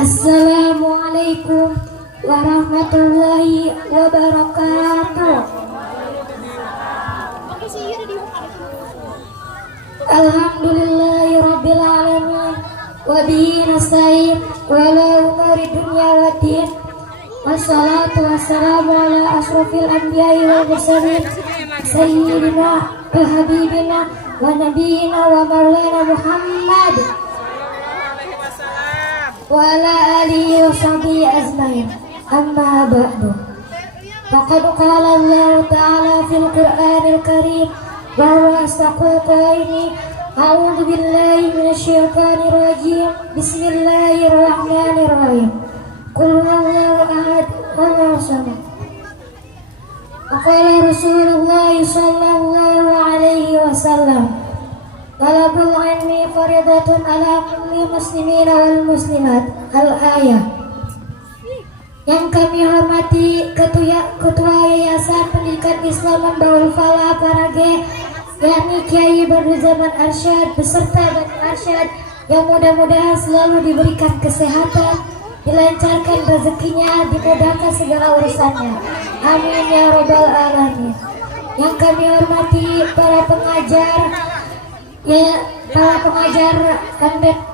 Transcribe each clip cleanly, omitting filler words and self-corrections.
Assalamualaikum warahmatullahi wabarakatuh. Alhamdulillahi alamin wa bihi nasta'in wa la umuri dunya waddin. Wassalatu wassalamu ala asrofil anbiya'i wal mursalin sayyidina wa habibina wa nabiyina wa maulana Muhammad wa ala alihi wa sahbihi ajmain. Amma ba'du. Faqad qala Allah ta'ala fil Qur'anil Karim wa huwa asdaqul qailin. A'udzu billahi minasyaitonir rajim. Bismillahirrahmanirrahim. Qul huwallahu ahad, Allahu samad. Qala Rasulullah sallallahu alaihi wasallam, talabul ilmi faridatun ala kulli muslimin wal muslimat. Al-ayah. Yang kami hormati Ketua Yayasan Pendidikan Islam Membaul Falah Parage, yakni Kiai Badiruzzamman Arsyad beserta Bani Arsyad, yang mudah-mudahan selalu diberikan kesehatan, dilancarkan rezekinya, dimudahkan segala urusannya. Amin ya rabbal alamin. Yang kami hormati para pengajar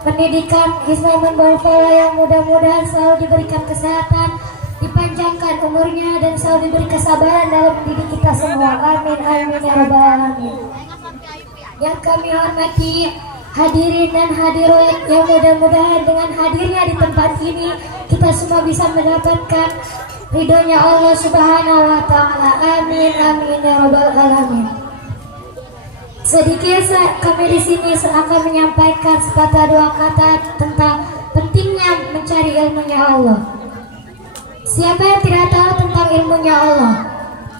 pendidikan Islam Membaul Falah, yang mudah-mudahan selalu diberikan kesehatan, dipanjangkan umurnya, dan selalu diberi kesabaran dalam mendidik kita semua. Amin amin ya rabbal alamin. Yang kami hormati hadirin dan hadirat, yang mudah-mudahan dengan hadirnya di tempat ini kita semua bisa mendapatkan ridhonya Allah Subhanahu wa taala. Amin amin ya rabbal alamin. Sedikit kami di sini akan menyampaikan sepatah dua kata tentang pentingnya mencari ilmunya Allah. Siapa yang tidak tahu tentang ilmunya Allah?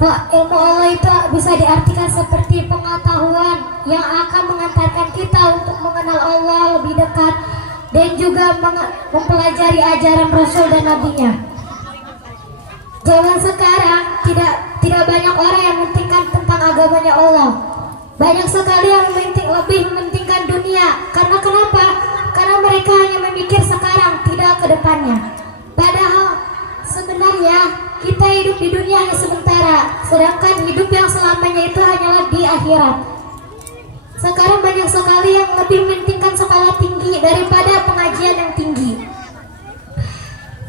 Ilmu Allah itu bisa diartikan seperti pengetahuan yang akan mengantarkan kita untuk mengenal Allah lebih dekat, dan juga mempelajari ajaran Rasul dan Nabi-Nya. Zaman sekarang tidak banyak orang yang mementingkan tentang agamanya Allah. Banyak sekali yang lebih mementingkan dunia. Karena kenapa? Karena mereka hanya memikir sekarang, tidak ke depannya. Padahal sebenarnya kita hidup di dunia hanya sementara, sedangkan hidup yang selamanya itu hanyalah di akhirat. Sekarang banyak sekali yang lebih mementingkan sekolah tinggi daripada pengajian yang tinggi.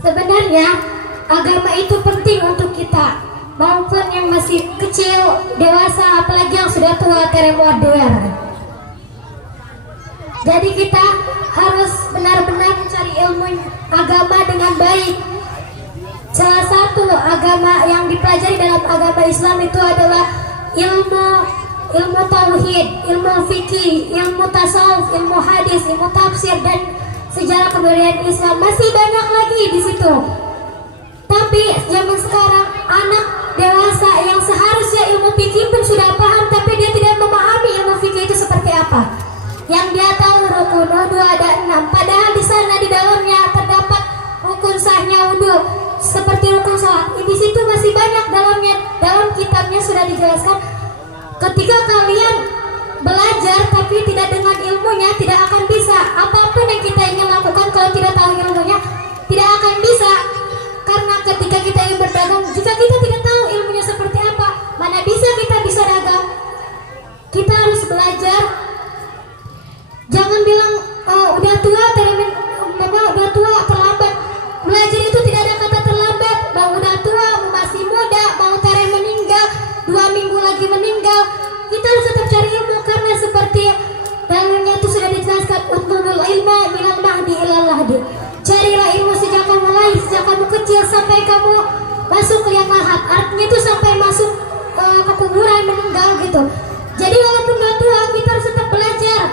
Sebenarnya agama itu penting untuk kita, maupun yang masih kecil, dewasa, apalagi yang sudah tua, modern. Jadi kita harus benar-benar mencari ilmu agama dengan baik. Salah satu agama yang dipelajari dalam agama Islam itu adalah ilmu tauhid, ilmu fikih, ilmu tasawuf, ilmu hadis, ilmu tafsir, dan sejarah kebudayaan Islam. Masih banyak lagi di situ. Tapi zaman sekarang anak dewasa yang seharusnya ilmu fikih pun sudah paham, tapi dia tidak memahami ilmu fikih itu seperti apa. Yang dia tahu rukun wudu ada 6, padahal di sana di dalamnya terdapat rukun sahnya wudu seperti rukun salat. Di situ masih banyak dalam kitabnya sudah dijelaskan. Ketika kalian belajar tapi tidak dengan ilmunya, tidak akan bisa. Apapun yang kita ingin lakukan kalau tidak tahu ilmunya, tidak akan bisa. Karena ketika kita ingin berdagang, jika kita tidak tahu ilmunya seperti apa, mana bisa kita bisa dagang. Kita harus belajar. Jangan bilang udah tua terlambat. Belajar itu tidak ada kata terlambat. Mau udah tua, mau masih muda, mau tareh meninggal, 2 minggu lagi meninggal, kita harus tetap cari ilmu. Karena seperti dalamnya itu sudah dijelaskan, utlubul ilma minal mahdi ilal lahdi. Carilah ilmu sejak kamu kecil sampai kamu masuk ke liang lahat. Artinya itu sampai masuk ke kuburan, meninggal gitu. Jadi walaupun gak tua, kita harus tetap belajar.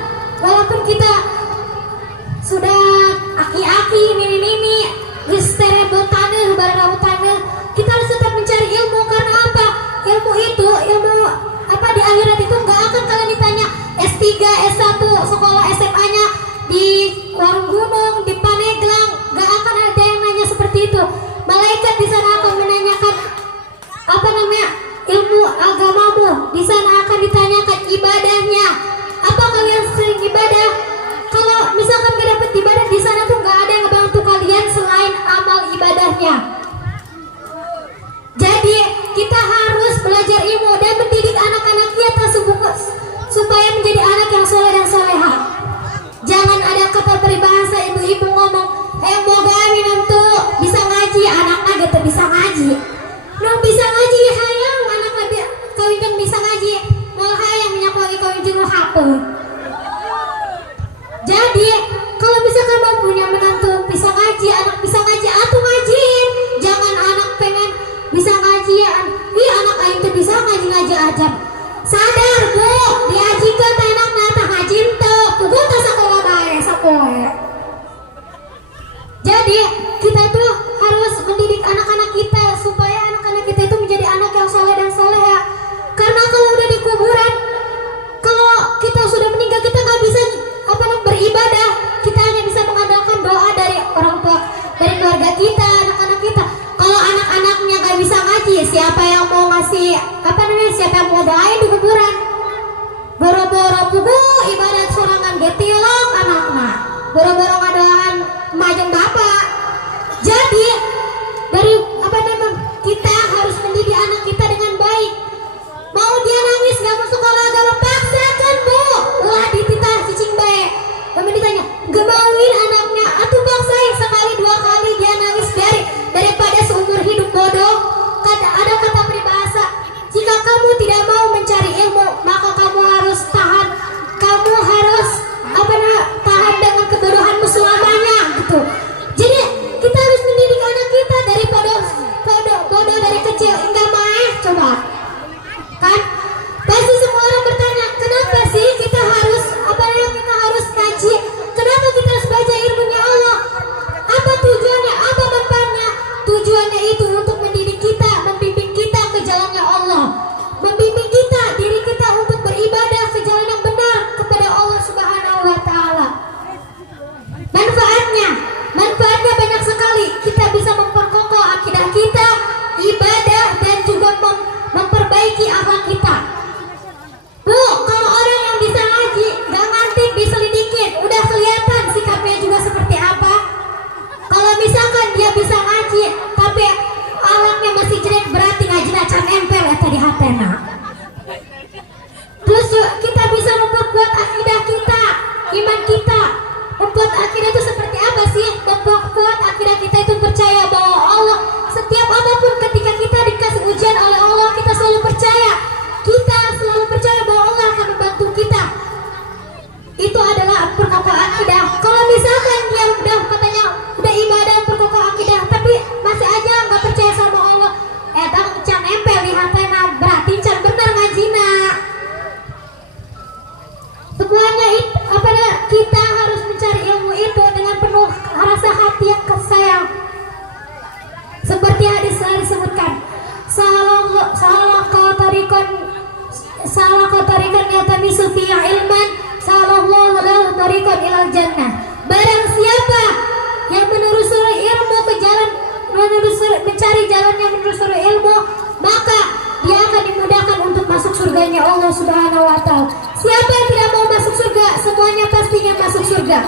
Walaupun kita sudah aki-aki, nini-nini, listerebel tanah, barang tanah, kita harus tetap mencari ilmu. Karena apa? Ilmu di akhirat itu gak akan kalian ditanya S3, S1, sekolah SMA-nya di Warung Gunung, di Paneglang. Gak akan ada yang nanya seperti itu. Malaikat di sana akan menanyakan ilmu agamamu. Di sana akan ditanyakan ibadahnya. Apa kalian sering ibadah? Kalau misalkan gak dapat ibadah di sana tuh gak ada yang ngebantu kalian Jadi kalau misalkan mau punya menantu bisa ngaji, anak bisa ngaji, atuh ngajiin. Jangan anak pengen bisa ngaji, iya anak aing tuh bisa ngaji aja. Sadar bu, diajikan anak nata ngajin tuh, kudu tuh sekolah bae sekolah. Jadi kita tuh harus mendidik anak-anak kita supaya anak-anak kita itu menjadi anak yang soleh dan soleha. Karena kalau udah di kuburan, kalau kita sudah meninggal kita nggak bisa beribadah, kita hanya bisa mengandalkan doa dari orang tua, dari keluarga kita, anak-anak kita. Kalau anak-anaknya nggak bisa ngaji, siapa yang mau ngasih siapa yang mau doain di kuburan? Boro-boro pugu ibadat sorangan getilok anaknya, boro-boro ngadoaan majeng bapak. Jadi dari kita harus mendidik anak kita dengan baik. Mau dia nangis nggak mau sekolah agama, paksakan bu, lah dititah cicing baik. Kami ditanya, gemauin anaknya, atuh paksain sekali dua kali dia nangis daripada seumur hidup bodoh. Ada kata peribahasa, jika kamu tidak mau mencari ilmu, maka kamu harus tahan. Kamu harus tahan dengan kebodohanmu selamanya, gitu. Jadi kita harus mendidik anak kita dari bodoh dari kecil hingga maeh, coba. Kan? Pasti semua orang bertanya, kenapa sih kita harus ngaji? Kenapa kita harus baca ilmunya Allah? Apa tujuannya? Apa manfaatnya? Tujuannya itu untuk mendidik kita, membimbing kita ke jalannya Allah, membimbing kita, diri kita untuk beribadah ke jalan yang benar kepada Allah Subhanahu wa Ta'ala. Manfaatnya banyak sekali. Kita bisa memperkokoh akidah kita, ibadah, dan juga memperbaiki akhlak kita. Bu, kalau orang yang bisa ngaji, gak ngantik, diselidikin, udah kelihatan sikapnya juga seperti apa. Kalau misalkan dia bisa ngaji, tapi akhlaknya masih jelek, berarti ngaji can empel ya tadi hatena. Terus kita bisa memperkuat akidah kita, iman kita. Membuat akidah itu seperti apa sih? Memperkuat akidah kita itu percaya bahwa Allah, setiap apapun ketika kita dikasih ujian oleh Allah, kita selalu percaya. Kita selalu percaya bahwa Allah akan membantu kita. Itu adalah perkokoh akidah. Kalau misalkan dia udah ibadah perkokoh akidah, tapi masih aja nggak percaya sama Allah, can empel di hatena, berarti can bener ngajina. Semuanya kita harus mencari ilmu itu dengan penuh rasa hati yang kesayang. Seperti hadis disebutkan, salah tarikan yatamisu fiya ilman, salallahu lahu tarikan ilal jannah. Barang siapa yang menelusuri ilmu mencari jalan yang menelusuri ilmu, maka dia akan dimudahkan untuk masuk surganya Allah Subhanahu wa Ta'ala. Siapa yang tidak mau masuk surga, semuanya pasti ingin masuk surga.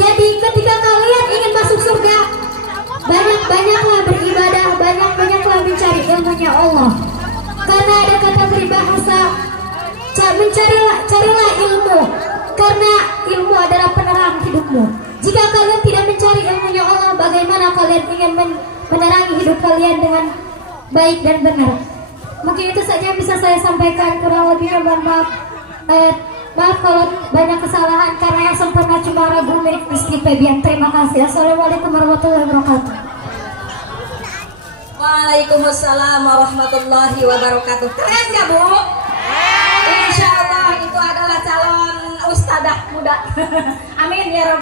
Jadi ketika kalian ingin masuk surga, banyak-banyaklah beribadah, banyak-banyaklah mencari ilmunya Allah. Karena ada kata peribahasa, carilah ilmu, karena ilmu adalah penerang hidupmu. Jika kalian tidak mencari ilmunya Allah, bagaimana kalian ingin menerangi hidup kalian dengan baik dan benar? Mungkin itu saja yang bisa saya sampaikan, kurang lebihnya mohon maaf. Maaf kalau banyak kesalahan, karena yang sempurna cuma Rabu milik Rizky Febian. Terima kasih. Assalamualaikum warahmatullahi wabarakatuh. Waalaikumsalam warahmatullahi wabarakatuh. Keren gak bu? Insya Allah itu adalah calon ustadzah muda. Amin ya Rabbi.